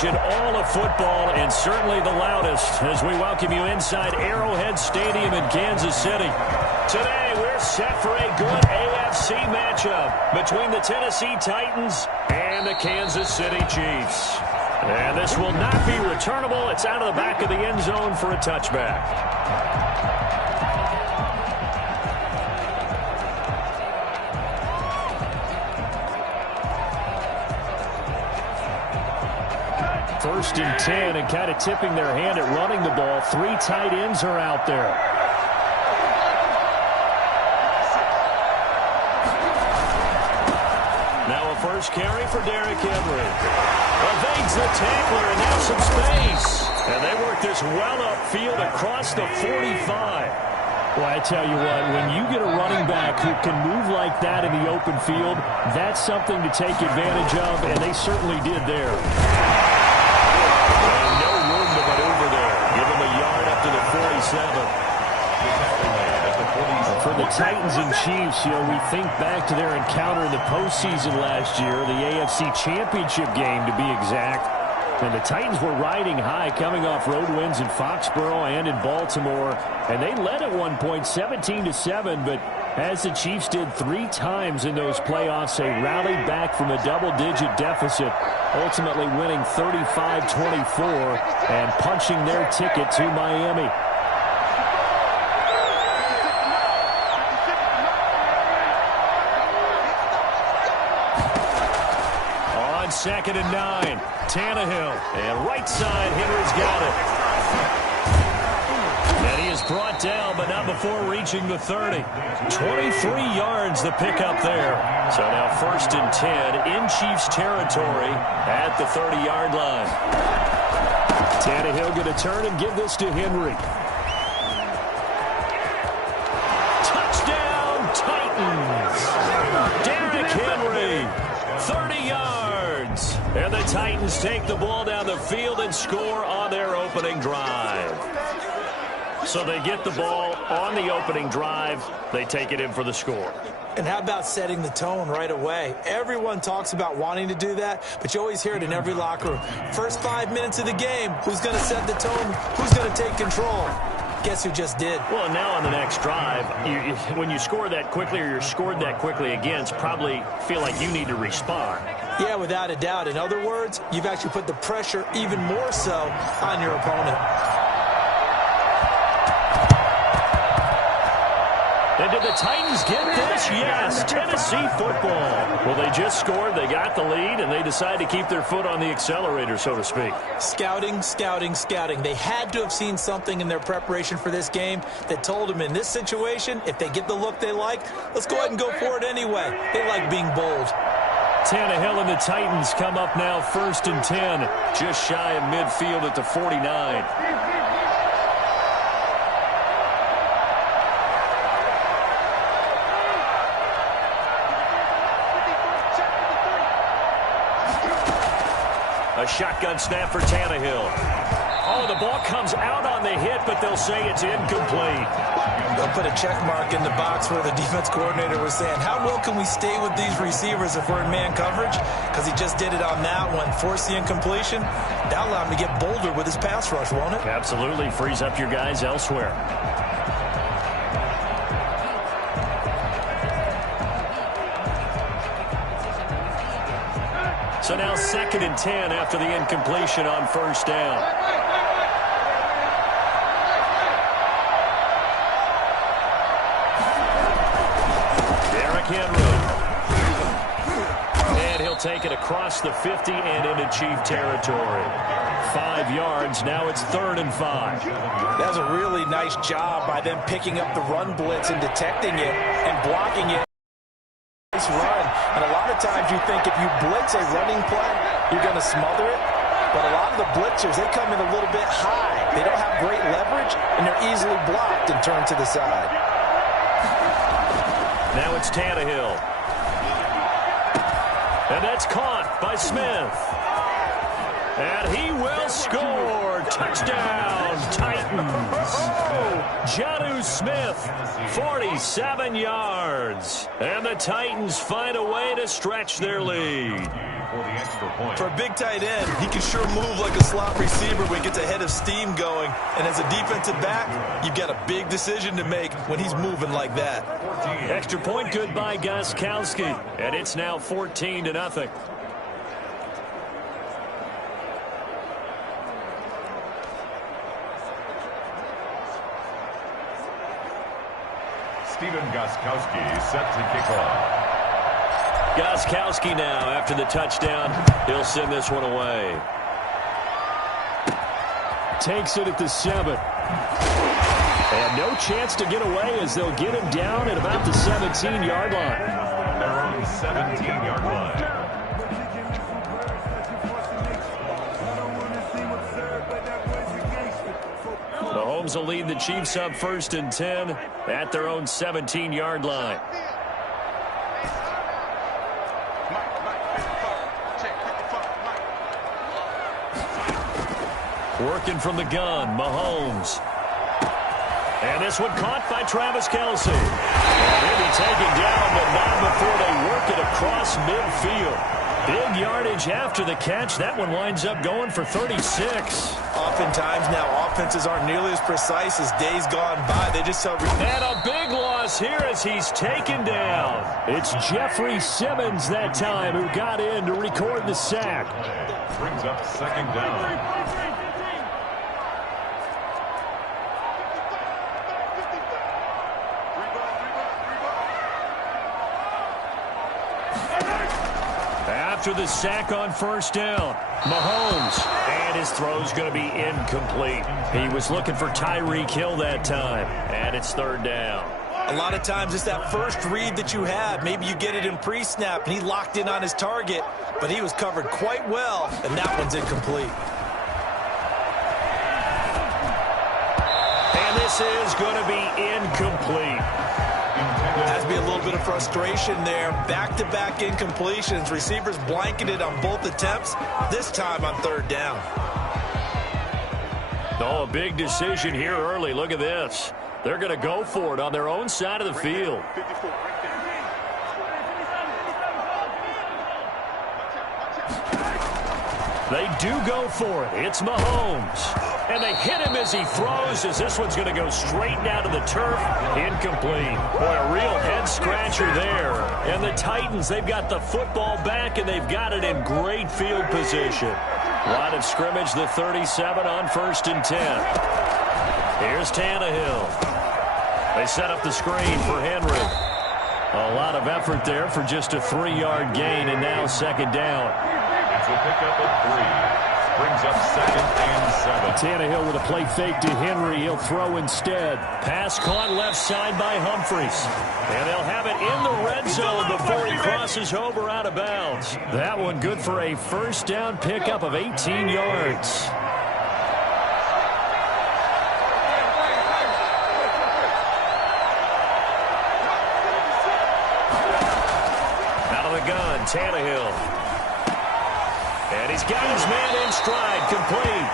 coverage in all of football, and certainly the loudest, as we welcome you inside Arrowhead Stadium in Kansas City. Today, we're set for a good AFC matchup between the Tennessee Titans and the Kansas City Chiefs. And this will not be returnable. It's out of the back of the end zone for a touchback. First and 10, and kind of tipping their hand at running the ball. 3 tight ends are out there. Now a first carry for Derrick Henry. Evades the tackler, and now some space. And they work this well upfield across the 45. Well, I tell you what, when you get a running back who can move like that in the open field, that's something to take advantage of, and they certainly did there. For the Titans and Chiefs, you know, we think back to their encounter in the postseason last year, the AFC Championship game to be exact. And the Titans were riding high, coming off road wins in Foxborough and in Baltimore. And they led at one point 17-7, but as the Chiefs did 3 times in those playoffs, they rallied back from a double-digit deficit, ultimately winning 35-24 and punching their ticket to Miami. Second and 9. Tannehill. And right side, Henry's got it. And he is brought down, but not before reaching the 30. 23 yards the pickup there. So now first and 10 in Chiefs territory at the 30-yard line. Tannehill going to turn and give this to Henry. Touchdown, Titans. Derrick Henry. 30 yards. And the Titans take the ball down the field and score on their opening drive. So they get the ball on the opening drive. They take it in for the score. And how about setting the tone right away? Everyone talks about wanting to do that, but you always hear it in every locker room. First 5 minutes of the game, who's going to set the tone? Who's going to take control? Guess who just did? Well, now on the next drive, when you score that quickly or you're scored that quickly against, probably feel like you need to respond. Yeah, without a doubt. In other words, you've actually put the pressure even more so on your opponent. And did the Titans get this? Yes, Tennessee football. Well, they just scored, they got the lead, and they decide to keep their foot on the accelerator, so to speak. Scouting, scouting, scouting. They had to have seen something in their preparation for this game that told them in this situation, if they get the look they like, let's go ahead and go for it anyway. They like being bold. Tannehill and the Titans come up now first and 10, just shy of midfield at the 49. A shotgun snap for Tannehill. Oh, the ball comes out on the hit, but they'll say it's incomplete. They'll put a check mark in the box where the defense coordinator was saying, how well can we stay with these receivers if we're in man coverage? Because he just did it on that one, forced the incompletion. That'll allow him to get bolder with his pass rush, won't it? Absolutely. Frees up your guys elsewhere. So now second and 10 after the incompletion on first down. Derrick Henry. And he'll take it across the 50 and into Chief territory. 5 yards. Now it's 3rd and 5. That was a really nice job by them picking up the run blitz and detecting it and blocking it. Nice run. And a lot of times you think if you blitz a running play, you're going to smother it. But a lot of the blitzers, they come in a little bit high. They don't have great leverage, and they're easily blocked and turned to the side. Now it's Tannehill. And that's caught by Smith. And he will score. Touchdown, Titans. Jonnu Smith, 47 yards. And the Titans find a way to stretch their lead. For a big tight end, he can sure move like a slot receiver when he gets a head of steam going. And as a defensive back, you've got a big decision to make when he's moving like that. Extra point good by Gostkowski. And it's now 14-0. Stephen Gostkowski set to kick off. Gostkowski now after the touchdown. He'll send this one away. Takes it at the 7. And no chance to get away as they'll get him down at about the 17-yard line. They're on the 17-yard line. Mahomes will lead the Chiefs up 1st and 10 at their own 17-yard line. Working from the gun, Mahomes. And this one caught by Travis Kelce. And he'll be taken down, but not before they work it across midfield. Big yardage after the catch. That one winds up going for 36. Oftentimes now, offenses aren't nearly as precise as days gone by. They just have... And a big loss here as he's taken down. It's Jeffrey Simmons that time who got in to record the sack. Brings up 2nd down. After the sack on 1st down, Mahomes, and his throw's going to be incomplete. He was looking for Tyreek Hill that time, and it's 3rd down. A lot of times it's that first read that you have. Maybe you get it in pre-snap, and he locked in on his target, but he was covered quite well, and that one's incomplete. And this is going to be incomplete. Has to be a little bit of frustration there. Back-to-back incompletions. Receivers blanketed on both attempts, this time on 3rd down. Oh, a big decision here early. Look at this. They're going to go for it on their own side of the field. They do go for it. It's Mahomes. And they hit him as he throws, as this one's going to go straight down to the turf. Incomplete. Boy, a real head-scratcher there. And the Titans, they've got the football back, and they've got it in great field position. Line of scrimmage, the 37 on 1st and 10. Here's Tannehill. They set up the screen for Henry. A lot of effort there for just a 3-yard gain, and now 2nd down. It's a pickup of 3. Brings up 2nd and 7. Tannehill with a play fake to Henry. He'll throw instead. Pass caught left side by Humphries. And they'll have it in the red zone before he crosses over out of bounds. That one good for a 1st down pickup of 18 yards. Out of the gun, Tannehill. And he's got his man in stride, complete.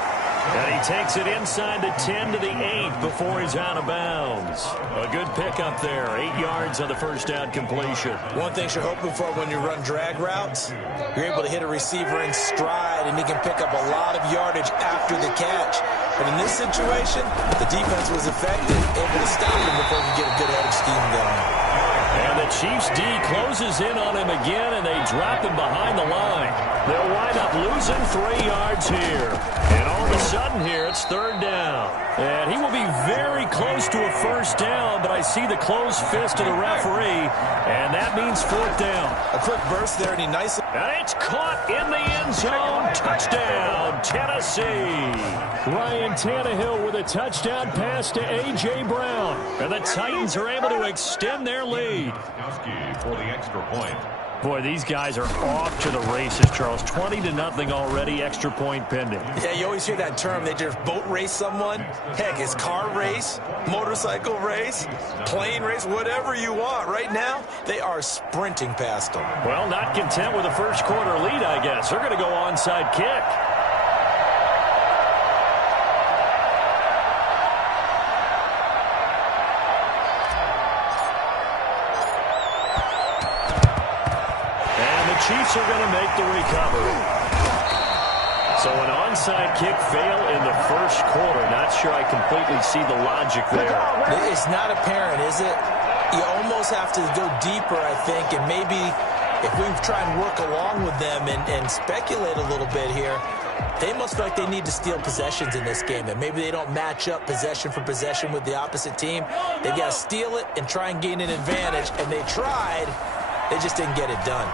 And he takes it inside the 10 to the 8 before he's out of bounds. A good pickup there, 8 yards on the 1st down completion. One thing you're hoping for when you run drag routes, you're able to hit a receiver in stride, and he can pick up a lot of yardage after the catch. But in this situation, the defense was effective, able to stop him before he could get a good head of steam going. And the Chiefs D closes in on him again, and they drop him behind the line. They'll wind up losing 3 yards here. And all of a sudden here, it's 3rd down. And he will be very close to a 1st down, but I see the closed fist of the referee, and that means 4th down. A quick burst there, and he nicely... And it's caught in the end zone. Touchdown, Tennessee. Ryan Tannehill with a touchdown pass to A.J. Brown. And the Titans are able to extend their lead. For the extra point. Boy, these guys are off to the races, Charles. 20-0 already, extra point pending. Yeah, you always hear that term. They just boat race someone. Heck, it's car race, motorcycle race, plane race, whatever you want. Right now, they are sprinting past them. Well, not content with a 1st quarter lead, I guess. They're going to go onside kick. Chiefs are going to make the recovery. So an onside kick fail in the first quarter. Not sure I completely see the logic there. It's not apparent, is it? You almost have to go deeper, I think, and maybe if we try and work along with them and speculate a little bit here, they must feel like they need to steal possessions in this game, and maybe they don't match up possession for possession with the opposite team. They've got to steal it and try and gain an advantage, and they tried. They just didn't get it done.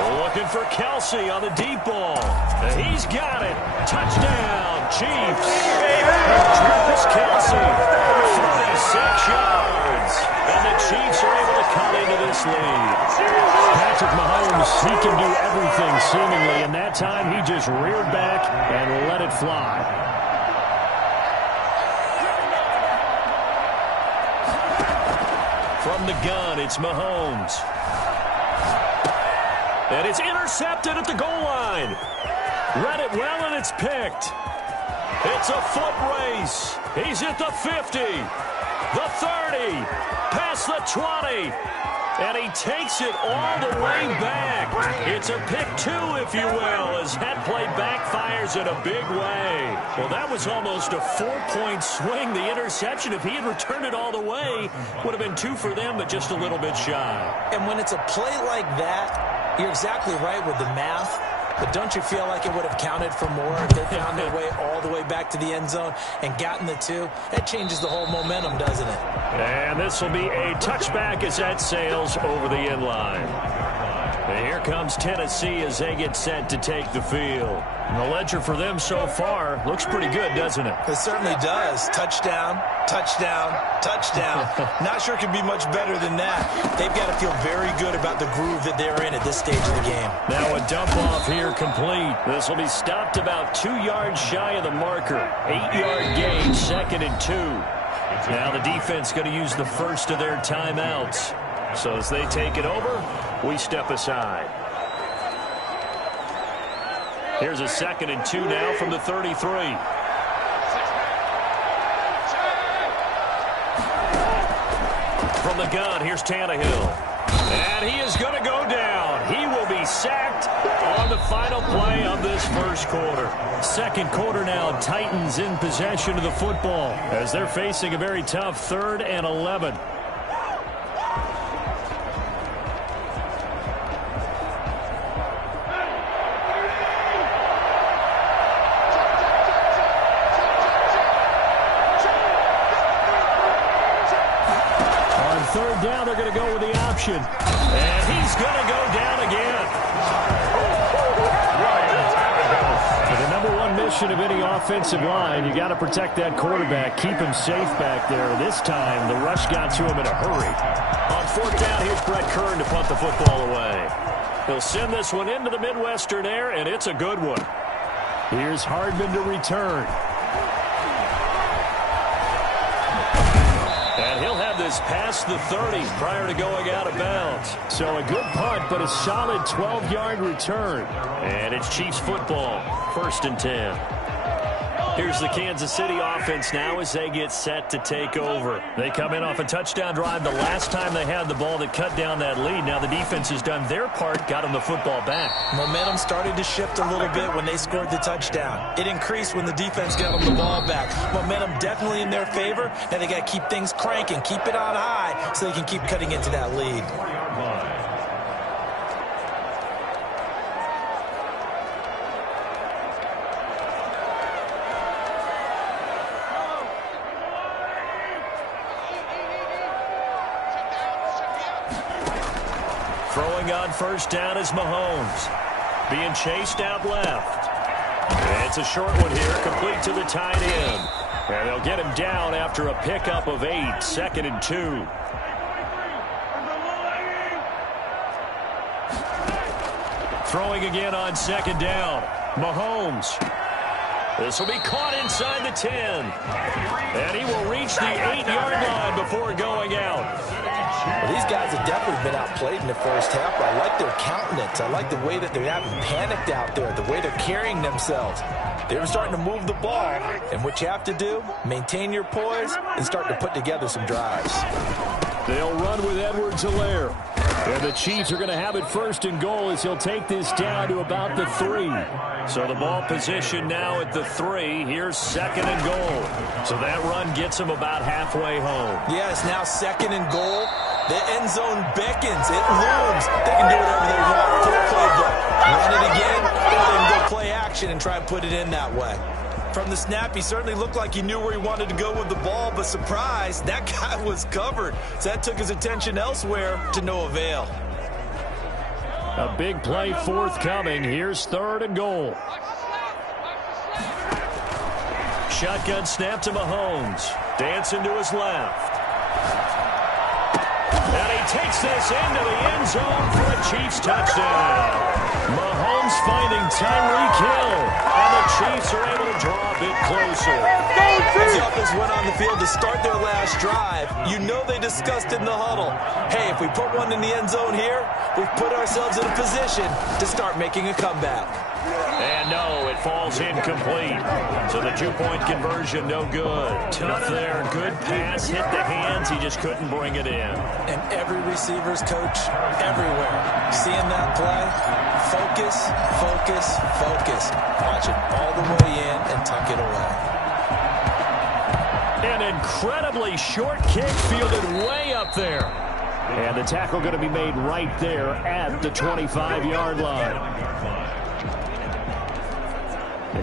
Looking for Kelsey on the deep ball. He's got it. Touchdown, Chiefs. Travis Kelsey, 46 yards. And the Chiefs are able to cut into this lead. Patrick Mahomes, he can do everything seemingly, and that time he just reared back and let it fly. From the gun, it's Mahomes. And it's intercepted at the goal line. Read it well, and it's picked. It's a foot race. He's at the 50, the 30, past the 20. And he takes it all the way back. It's a pick two, if you will, as that play backfires in a big way. Well, that was almost a 4-point swing. The interception, if he had returned it all the way, would have been 2 for them, but just a little bit shy. And when it's a play like that, you're exactly right with the math. But don't you feel like it would have counted for more if they found their way all the way back to the end zone and gotten the 2? That changes the whole momentum, doesn't it? And this will be a touchback as that sails over the end line. And here comes Tennessee as they get set to take the field. And the ledger for them so far looks pretty good, doesn't it? It certainly does. Touchdown, touchdown, touchdown. Not sure it could be much better than that. They've got to feel very good about the groove that they're in at this stage of the game. Now a dump off here complete. This will be stopped about 2 yards shy of the marker. 8-yard gain, 2nd and 2. Now the defense going to use the first of their timeouts. So as they take it over, we step aside. Here's a 2nd and 2 now from the 33. From the gun, here's Tannehill. And he is going to go down. He will be sacked on the final play of this first quarter. Second quarter now, Titans in possession of the football as they're facing a very tough 3rd and 11. Third down, they're going to go with the option. And he's going to go down again. The number one mission of any offensive line, you got to protect that quarterback, keep him safe back there. This time, the rush got to him in a hurry. On 4th down, here's Brett Kern to punt the football away. He'll send this one into the Midwestern air, and it's a good one. Here's Hardman to return. And he'll have this past the 30 prior to going out of bounds. So a good punt, but a solid 12-yard return. And it's Chiefs football, 1st and 10. Here's the Kansas City offense now as they get set to take over. They come in off a touchdown drive the last time they had the ball that cut down that lead. Now the defense has done their part, got them the football back. Momentum started to shift a little bit when they scored the touchdown. It increased when the defense got them the ball back. Momentum definitely in their favor. Now they got to keep things cranking, keep it on high so they can keep cutting into that lead. Throwing on 1st down is Mahomes. Being chased out left. And it's a short one here, complete to the tight end. And they'll get him down after a pickup of 8, 2nd and 2. Throwing again on 2nd down. Mahomes. This will be caught inside the 10. And he will reach the 8-yard line before going out. Well, these guys have definitely been outplayed in the first half. I like their countenance. I like the way that they're not panicked out there, the way they're carrying themselves. They're starting to move the ball. And what you have to do, maintain your poise and start to put together some drives. They'll run with Edwards-Helaire. And the Chiefs are going to have it first and goal as he'll take this down to about the 3. So the ball position now at the 3. Here's second and goal. So that run gets him about halfway home. Yeah, it's now second and goal. The end zone beckons. It looms. They can do whatever they want. Full playbook. Run it again, or they can go play action and try and put it in that way. From the snap, he certainly looked like he knew where he wanted to go with the ball, but surprise, that guy was covered. So that took his attention elsewhere to no avail. A big play forthcoming. Here's third and goal. Shotgun snap to Mahomes. Dancing to his left. And he takes this into the end zone for a Chiefs touchdown. Mahomes finding Tyreek Hill. And the Chiefs are able to draw a bit closer. As the offense went on the field to start their last drive, you know they discussed in the huddle, hey, if we put one in the end zone here, we've put ourselves in a position to start making a comeback. And no, it falls incomplete. So the two-point conversion, no good. Tough there. Good pass, hit the hands. He just couldn't bring it in. And every receiver's coach everywhere, seeing that play, focus, focus, focus. Watch it all the way in and tuck it away. An incredibly short kick fielded way up there. And the tackle going to be made right there at the 25-yard line.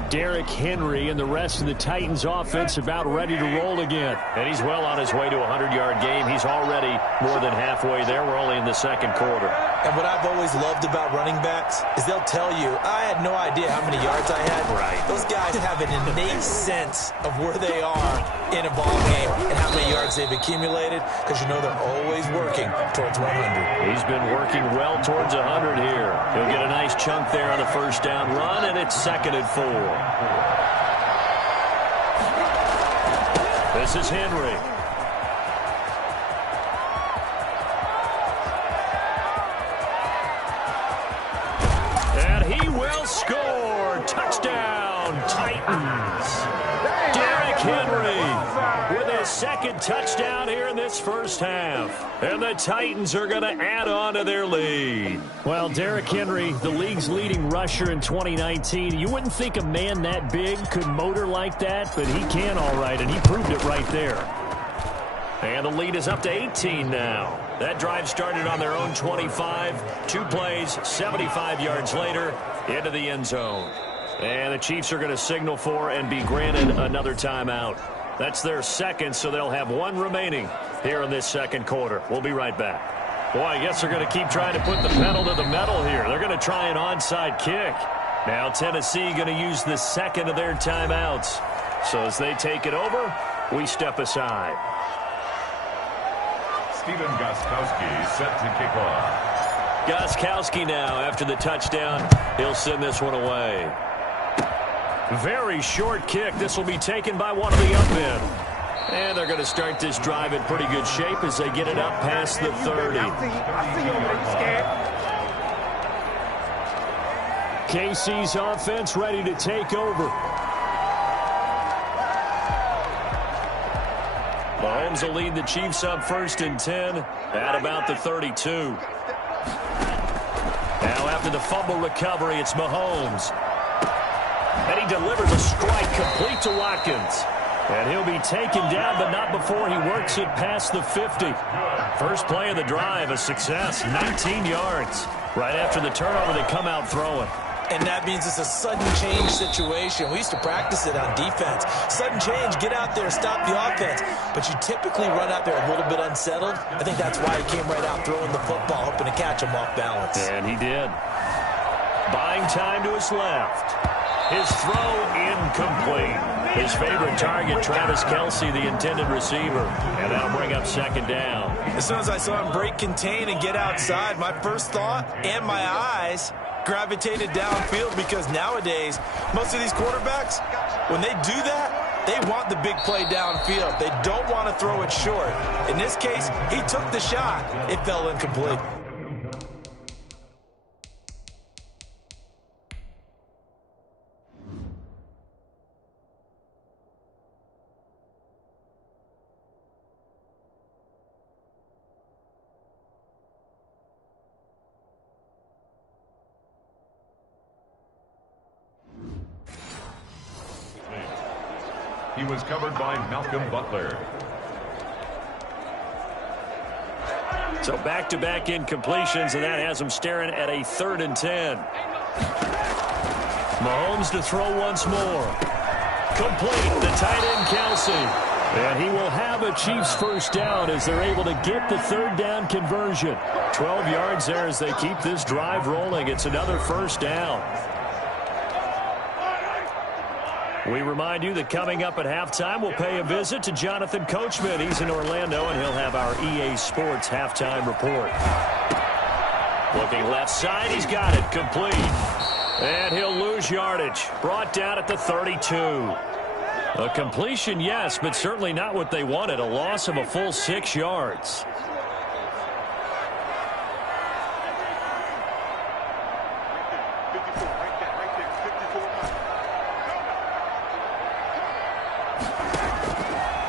Derrick Henry and the rest of the Titans offense about ready to roll again. And he's well on his way to a 100-yard game. He's already more than halfway there. We're only in the second quarter. And what I've always loved about running backs is they'll tell you, I had no idea how many yards I had. Right. Those guys have an innate sense of where they are in a ball game and how many yards they've accumulated, because you know they're always working towards 100. He's been working well towards 100 here. He'll get a nice chunk there on the first down run, and it's second and 4. This is Henry. And he will score. Touchdown, Titans. Derrick Henry with his second touchdown here in this first half. And the Titans are going to add on to their lead. Well, Derrick Henry, the league's leading rusher in 2019. You wouldn't think a man that big could motor like that, but he can all right, and he proved it right there. And the lead is up to 18 now. That drive started on their own 25. 2 plays, 75 yards later, into the end zone. And the Chiefs are going to signal for and be granted another timeout. That's their second, so they'll have 1 remaining here in this second quarter. We'll be right back. Boy, I guess they're going to keep trying to put the pedal to the metal here. They're going to try an onside kick. Now Tennessee going to use the second of their timeouts. So as they take it over, we step aside. Stephen Gostkowski set to kick off. Gostkowski now after the touchdown. He'll send this one away. Very short kick. This will be taken by one of the up men. And they're going to start this drive in pretty good shape as they get it up past the 30. KC's offense ready to take over. Mahomes will lead the Chiefs up first and 10 at about the 32. Now after the fumble recovery, it's Mahomes. And he delivers a strike complete to Watkins. And he'll be taken down, but not before he works it past the 50. First play of the drive, a success, 19 yards. Right after the turnover, they come out throwing. And that means it's a sudden change situation. We used to practice it on defense. Sudden change, get out there, stop the offense. But you typically run out there a little bit unsettled. I think that's why he came right out throwing the football, hoping to catch him off balance. And he did. Buying time to his left. His throw incomplete. His favorite target, Travis Kelce, the intended receiver. And that'll bring up second down. As soon as I saw him break contain and get outside, my first thought and my eyes gravitated downfield, because nowadays, most of these quarterbacks, when they do that, they want the big play downfield. They don't want to throw it short. In this case, he took the shot. It fell incomplete. He was covered by Malcolm Butler. So back-to-back incompletions, and that has him staring at a 3rd and 10. Mahomes to throw once more. Complete, the tight end Kelsey. And he will have a Chiefs first down as they're able to get the 3rd down conversion. 12 yards there as they keep this drive rolling. It's another first down. We remind you that coming up at halftime, we'll pay a visit to Jonathan Coachman. He's in Orlando, and he'll have our EA Sports halftime report. Looking left side, he's got it, complete. And he'll lose yardage. Brought down at the 32. A completion, yes, but certainly not what they wanted. A loss of a full 6 yards.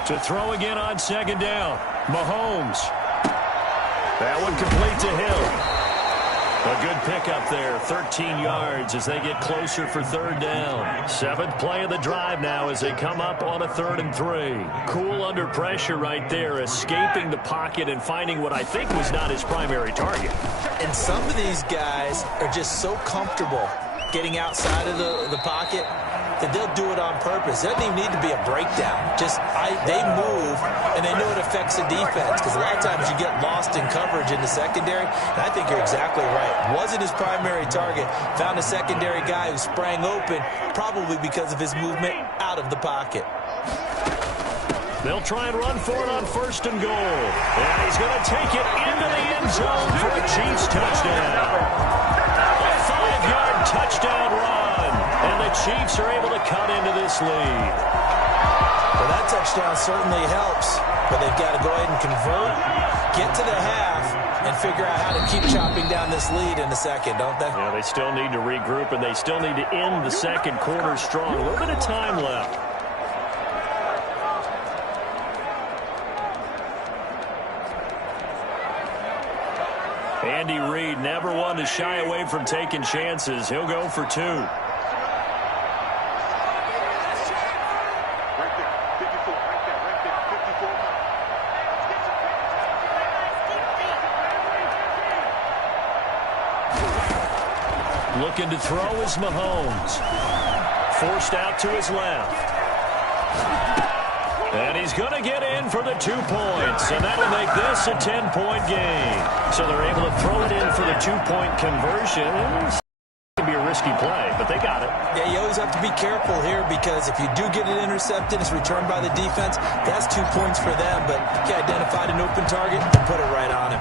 To throw again on 2nd down. Mahomes. That one complete to Hill. A good pickup there. 13 yards as they get closer for 3rd down. 7th play of the drive now as they come up on a 3rd and 3. Cool under pressure right there, escaping the pocket and finding what I think was not his primary target. And some of these guys are just so comfortable getting outside of the pocket that they'll do it on purpose. It doesn't even need to be a breakdown. They move, and they know it affects the defense, because a lot of times you get lost in coverage in the secondary, and I think you're exactly right. Wasn't his primary target. Found a secondary guy who sprang open, probably because of his movement out of the pocket. They'll try and run for it on 1st and goal. And he's going to take it into the end zone for a Chiefs touchdown. A 5-yard touchdown run. And the Chiefs are able to cut into this lead. Well, that touchdown certainly helps, but they've got to go ahead and convert, get to the half, and figure out how to keep chopping down this lead in the second, don't they? Yeah, they still need to regroup, and they still need to end the second quarter strong. A little bit of time left. Andy Reid, never one to shy away from taking chances. He'll go for 2. Looking to throw is Mahomes. Forced out to his left. And he's going to get in for the 2 points. And that'll make this a 10-point game. So they're able to throw it in for the 2-point conversion. It can be a risky play, but they got it. Yeah, you always have to be careful here, because if you do get it intercepted, it's returned by the defense. That's 2 points for them, but he identified an open target and put it right on him.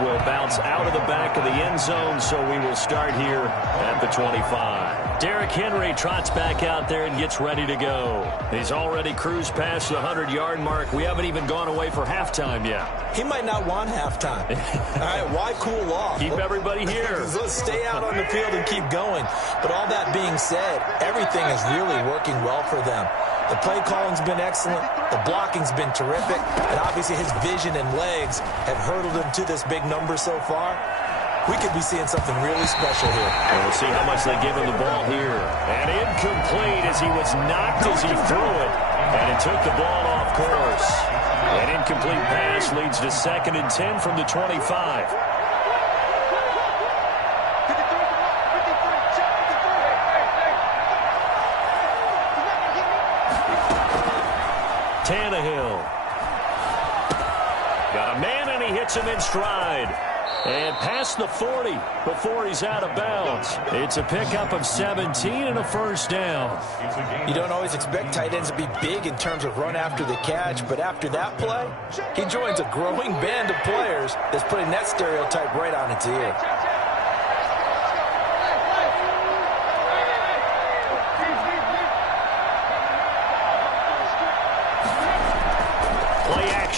Will bounce out of the back of the end zone, so we will start here at the 25. Derrick Henry trots back out there and gets ready to go. He's already cruised past the 100-yard mark. We haven't even gone away for halftime yet. He might not want halftime. All right, why cool off? Keep everybody here. Let's stay out on the field and keep going. But all that being said, everything is really working well for them. The play calling's been excellent. The blocking's been terrific. And obviously his vision and legs have hurdled him to this big number so far. We could be seeing something really special here. And we'll see how much they give him the ball here. And incomplete as he was knocked as he threw it. And it took the ball off course. An incomplete pass leads to 2nd and 10 from the 25. Tannehill. Got a man, and he hits him in stride. And past the 40 before he's out of bounds. It's a pickup of 17 and a first down. You don't always expect tight ends to be big in terms of run after the catch, but after that play, he joins a growing band of players that's putting that stereotype right on its ear.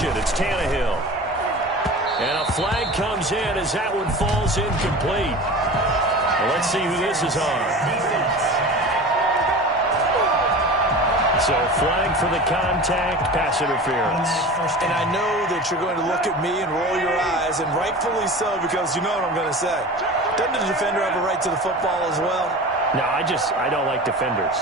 It's Tannehill. And a flag comes in as that one falls incomplete. Well, let's see who this is on. So flag for the contact, pass interference. And I know that you're going to look at me and roll your eyes, and rightfully so, because you know what I'm going to say. Doesn't the defender have a right to the football as well? No, I don't like defenders.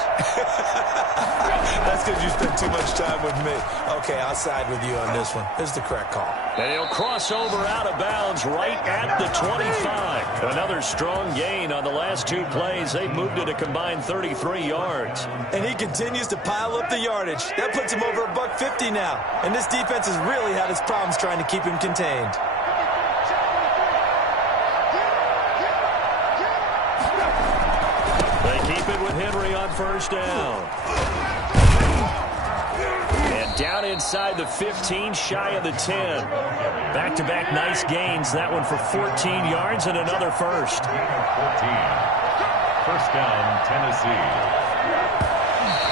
That's because you spend too much time with me. Okay, I'll side with you on this one. This is the correct call. And he'll cross over out of bounds right at the 25. Another strong gain on the last two plays. They've moved it a combined 33 yards. And he continues to pile up the yardage. That puts him over $150 now. And this defense has really had its problems trying to keep him contained. With Henry on first down. And down inside the 15, shy of the 10. Back-to-back nice gains. That one for 14 yards and another first. 14. First down, Tennessee.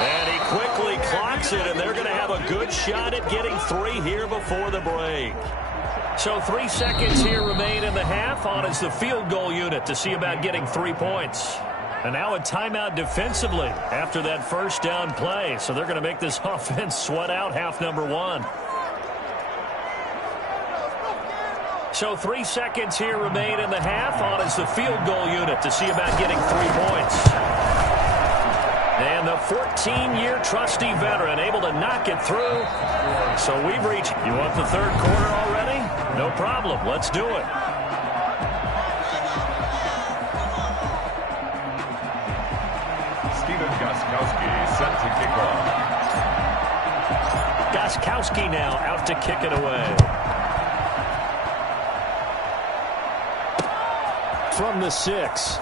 And he quickly clocks it, and they're going to have a good shot at getting 3 here before the break. So 3 seconds here remain in the half. On is the field goal unit to see about getting 3 points. And now a timeout defensively after that first down play. So they're going to make this offense sweat out half number 1. So 3 seconds here remain in the half. On is the field goal unit to see about getting 3 points. And the 14-year trusty veteran able to knock it through. So we've reached, you want the third quarter already? No problem. Let's do it. Set to kick off. Gostkowski now out to kick it away. From the 6.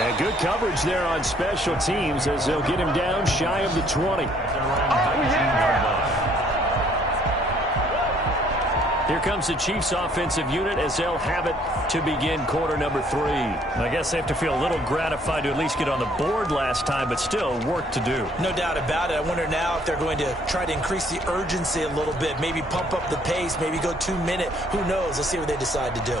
And good coverage there on special teams as they'll get him down shy of the 20. Here comes the Chiefs offensive unit as they'll have it to begin quarter number 3. I guess they have to feel a little gratified to at least get on the board last time, but still work to do. No doubt about it. I wonder now if they're going to try to increase the urgency a little bit, maybe pump up the pace, maybe go 2-minute. Who knows? Let's see what they decide to do.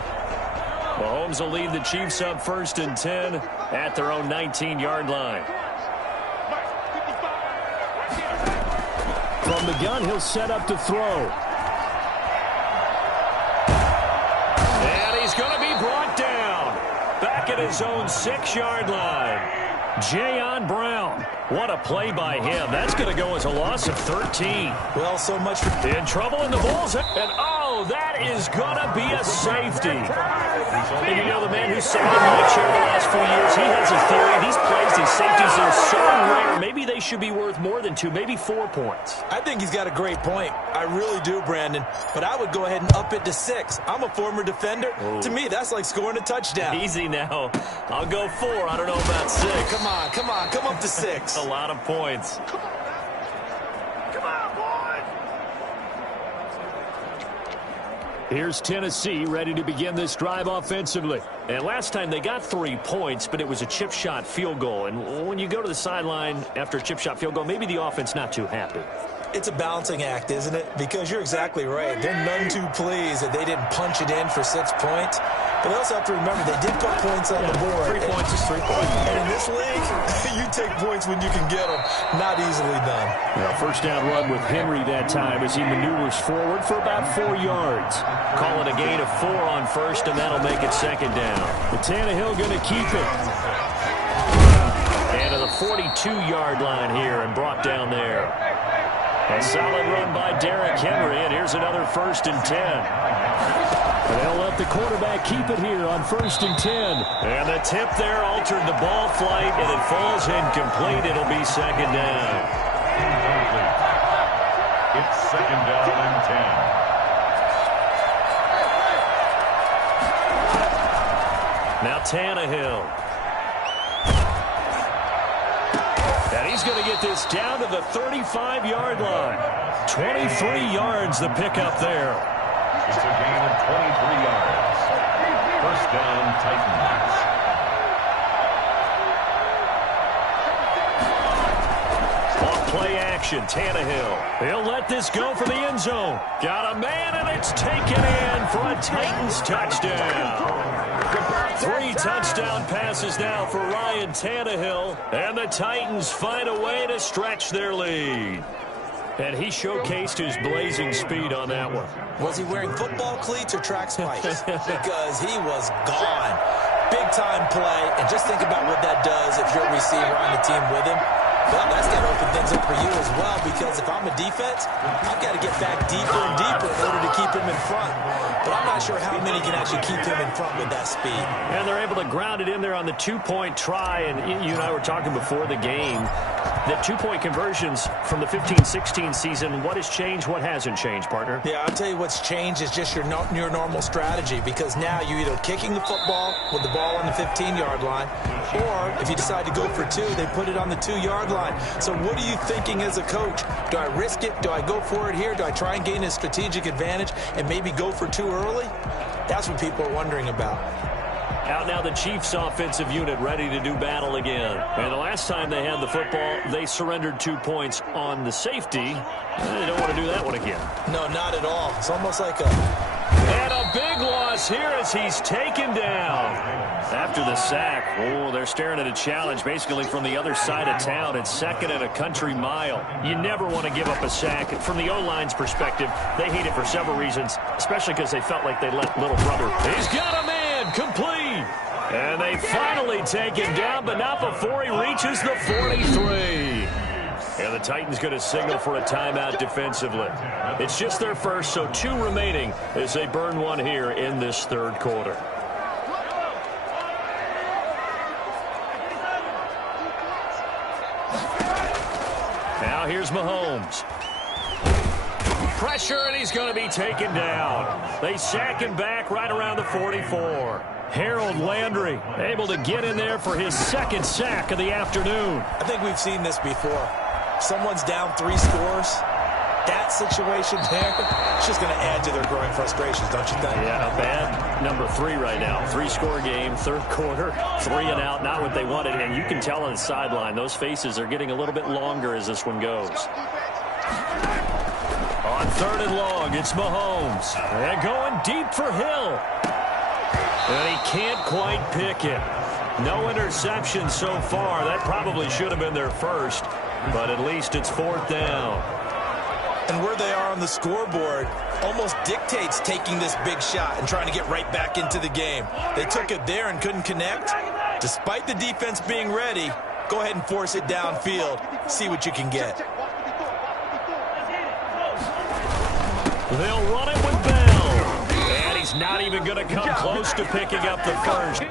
Mahomes will lead the Chiefs up first and 10 at their own 19-yard line. From the gun, he'll set up to throw. He's going to be brought down back at his own 6-yard line. Jayon Brown. What a play by him. That's going to go as a loss of 13. Well, so much for... In trouble in the Bulls. And, oh, that is going to be a safety. And you know, the man who sat in my chair the last few years, he has a theory. These plays, these safeties are so rare. Maybe they should be worth more than 2, maybe 4 points. I think he's got a great point. I really do, Brandon. But I would go ahead and up it to 6. I'm a former defender. Ooh. To me, that's like scoring a touchdown. Easy now. I'll go 4. I don't know about 6. Come on, come on. Come up to 6. A lot of points. Come on, boys. Here's Tennessee ready to begin this drive offensively. And last time they got 3 points, but it was a chip shot field goal. And when you go to the sideline after a chip shot field goal, maybe the offense not too happy. It's a balancing act, isn't it? Because you're exactly right. They're none too pleased that they didn't punch it in for 6 points. But they also have to remember they did put points on the board. 3 points is 3 points. And in this league, you take points when you can get them. Not easily done. Well, first down run with Henry that time as he maneuvers forward for about 4 yards. Calling a gain of 4 on first, and that'll make it second down. But Tannehill going to keep it. And to the 42-yard line here and brought down there. A solid run by Derrick Henry, and here's another first and 10. And they'll let the quarterback keep it here on first and 10. And the tip there altered the ball flight, and it falls incomplete. It'll be second down. Incomplete. It's second down and 10. Now Tannehill. And he's going to get this down to the 35-yard line. 23 yards the pickup there. It's a gain of 23 yards. First down, Titans. Off play action, Tannehill. He'll let this go for the end zone. Got a man, and it's taken in for a Titans touchdown. 3 touchdown passes now for Ryan Tannehill, and the Titans find a way to stretch their lead. And he showcased his blazing speed on that one. Was he wearing football cleats or track spikes? Because he was gone. big-time play, and just think about what that does if you're a receiver on the team with him. Well, that's going to open things up for you as well, because if I'm a defense, I've got to get back deeper and deeper in order to keep him in front. But I'm not sure how many can actually keep him in front with that speed. And they're able to ground it in there on the two-point try. And you and I were talking before the game. The two-point conversions from the 15-16 season, what has changed, what hasn't changed, partner? Yeah, I'll tell you what's changed is just your normal strategy, because now you're either kicking the football with the ball on the 15-yard line, or if you decide to go for two, they put it on the 2-yard line. So what are you thinking as a coach? Do I risk it? Do I go for it here? Do I try and gain a strategic advantage and maybe go for two early? That's what people are wondering about. Out now the Chiefs offensive unit ready to do battle again. And the last time they had the football, they surrendered 2 points on the safety. They don't want to do that one again. No, not at all. It's almost like a... And a big loss here as he's taken down. After the sack, they're staring at a challenge basically from the other side of town. It's second and a country mile. You never want to give up a sack. From the O-line's perspective, they hate it for several reasons, especially because they felt like they let little brother. He's got a man, complete. And they finally take him down, but not before he reaches the 43. And the Titans going to signal for a timeout defensively. It's just their first, so 2 remaining as they burn one here in this third quarter. Now here's Mahomes. Pressure, and he's going to be taken down. They sack him back right around the 44. Harold Landry able to get in there for his second sack of the afternoon. I think we've seen this before. Someone's down 3 scores. That situation there, it's just going to add to their growing frustrations, don't you think? Yeah, a bad number 3 right now. 3-score game, third quarter, 3 and out, not what they wanted. And you can tell on the sideline, those faces are getting a little bit longer as this one goes. On 3rd and long, it's Mahomes. And going deep for Hill. And he can't quite pick it. No interception so far. That probably should have been their first. But at least it's 4th down. And where they are on the scoreboard almost dictates taking this big shot and trying to get right back into the game. They took it there and couldn't connect. Despite the defense being ready, go ahead and force it downfield. See what you can get. They'll run it with Bell. And he's not even going to come close to picking up the first.